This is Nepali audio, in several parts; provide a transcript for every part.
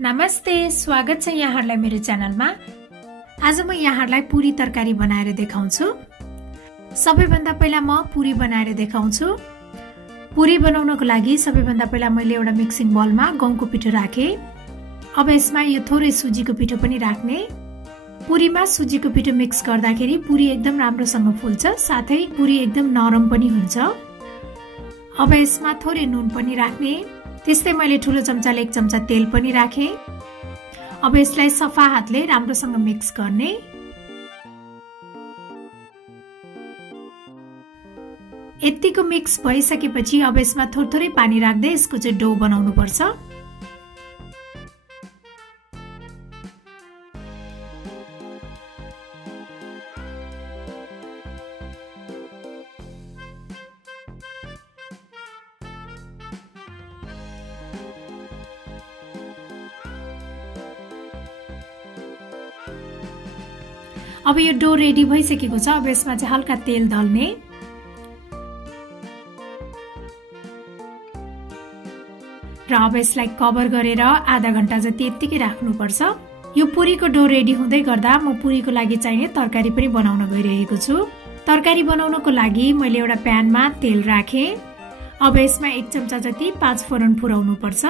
नमस्ते, स्वागत छ यहाँहरुलाई मेरो च्यानलमा। आज म यहाँहरुलाई पुरी तरकारी बनाएर देखाउँछु। सबैभन्दा पहिला म पुरी बनाएर देखाउँछु। पुरी बनाउनको लागि सबैभन्दा पहिला मैले एउटा मिक्सिङ बोलमा गहुँको पिठो राखे। अब यसमा यो थोरै सुजीको पिठो पनि राख्ने। पुरीमा सुजीको पिठो मिक्स गर्दाखेरि पुरी एकदम राम्रोसँग फुल्छ, साथै पुरी एकदम नरम पनि हुन्छ। अब यसमा थोरै नुन पनि राख्ने। त्यस्तै मैले ठूलो चम्चाले 1 चम्चा तेल पनि राखे। अब यसलाई सफा हातले राम्रोसँग मिक्स गर्ने। यतिको मिक्स भइसकेपछि अब यसमा थोरै पानी राख्दै यसको चाहिँ डो बनाउनु पर्छ। अब यो डो रेडी भइसकेको छ। अब यसमा चाहिँ हल्का तेल दल्ने। र अब यसलाई कभर गरेर आधा घण्टा जति यतिकै राख्नुपर्छ। यो पुरीको डो रेडी हुँदै गर्दा म पुरीको लागि चाहिने तरकारी पनि बनाउन गइरहेको छु। तरकारी बनाउनको लागि मैले एउटा प्यानमा तेल राखे। अब यसमा 1 चम्चा जति पाँचफोरन फुराउनु पर्छ।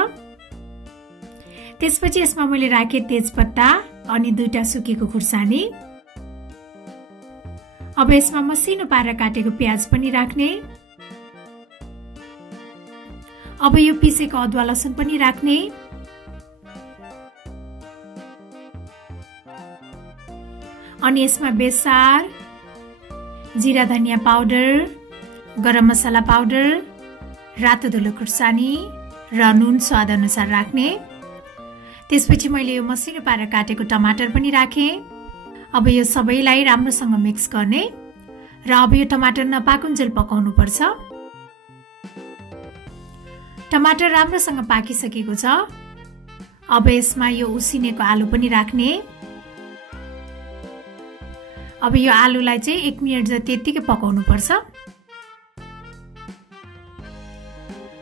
त्यसपछि यसमा मैले राखे तेजपत्ता अनि 2टा सुकेको खुर्सानी। अब यसमा मसिनो पारेर काटेको प्याज पनि राख्ने। अब यो पिसेको अदुवा लसुन पनि राख्ने। अनि यसमा बेसार, जिरा धनिया पाउडर, गरम मसाला पाउडर, रातो धुलो खुर्सानी र नुन स्वाद अनुसार राख्ने। त्यसपछि मैले यो मसिनो पारेर काटेको टमाटर पनि राखे। अब यो सबैलाई राम्रोसँग मिक्स गर्ने र अब यो टमाटर नपाकुन्जेल पकाउनु पर्छ। टमाटर राम्रोसँग पाकिसकेको छ। अब यसमा यो उसिनेको आलु पनि राख्ने। अब यो आलुलाई चाहिँ 1 मिनेट जति यतिकै पकाउनु पर्छ।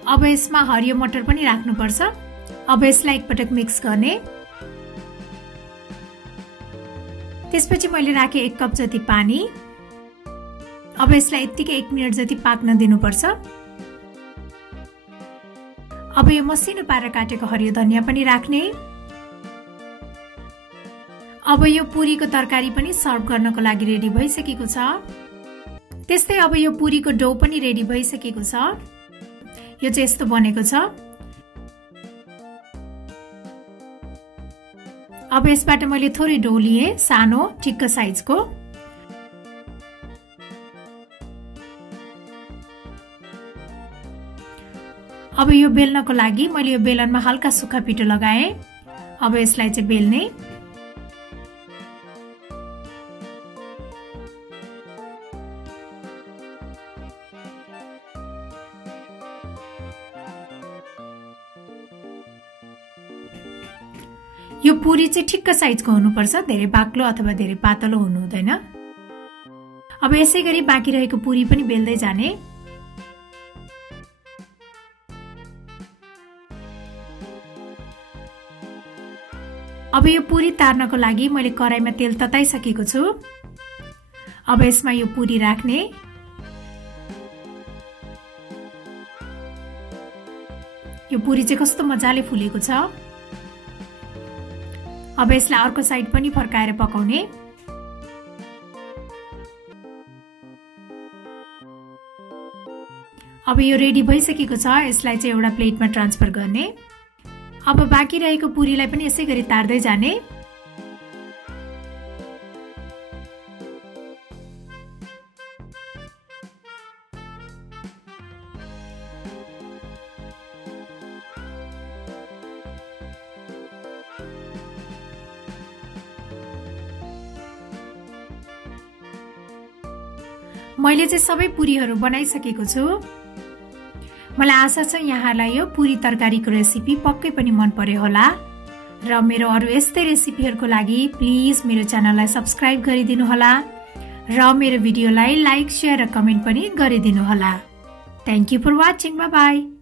अब यसमा हरियो मटर पनि राख्नु पर्छ। अब यसलाई एकपटक मिक्स गर्ने। त्यसपछि मैले राखे 1 कप जति पानी। अब यसलाई यतिकै 1 मिनेट जति पाक्न दिनुपर्छ। अब यो मसिनो पारेर काटेको हरियो धनिया पनि राख्ने। अब यो पुरीको तरकारी पनि सर्भ गर्नको लागि रेडी भइसकेको छ। त्यस्तै अब यो पुरीको डो पनि रेडी भइसकेको छ। यो चाहिँ यस्तो बनेको छ। अब यसबाट मैले थोरै डो लिए, सानो ठिक्क साइजको। अब यो बेल्नको लागि मैले यो बेलनमा हल्का सुक्खा पिठो लगाए। अब यसलाई चाहिँ बेल्ने। यो पुरी चाहिँ ठिक्क साइजको हुनुपर्छ, धेरै बाक्लो अथवा धेरै पातलो हुनु हुँदैन। अब यसै गरी बाँकी रहेको पुरी पनि बेल्दै जाने। अब यो पुरी तार्नको लागि मैले कराईमा तेल तताइसकेको छु। अब यसमा यो पुरी राख्ने। यो पुरी चाहिँ कस्तो मजाले फुलेको छ। अब यसलाई अर्को साइड पनि फर्काएर पकाउने। अब यो रेडी भइसकेको छ। यसलाई चाहिँ एउटा प्लेटमा ट्रान्सफर गर्ने। अब बाँकी रहेको पुरीलाई पनि यसै गरी तार्दै जाने। मैले चाहिँ सबै पुरीहरू बनाइसकेको छु। मलाई आशा छ यहाँलाई यो पुरी तरकारीको रेसिपी पक्कै पनि मन पर्यो होला। र मेरो अरु यस्तै रेसिपीहरूको लागि प्लिज मेरो च्यानललाई सब्स्क्राइब गरिदिनु होला र मेरो भिडियोलाई लाइक, शेयर र कमेन्ट पनि गरिदिनु होला। Thank you for watching. Bye by.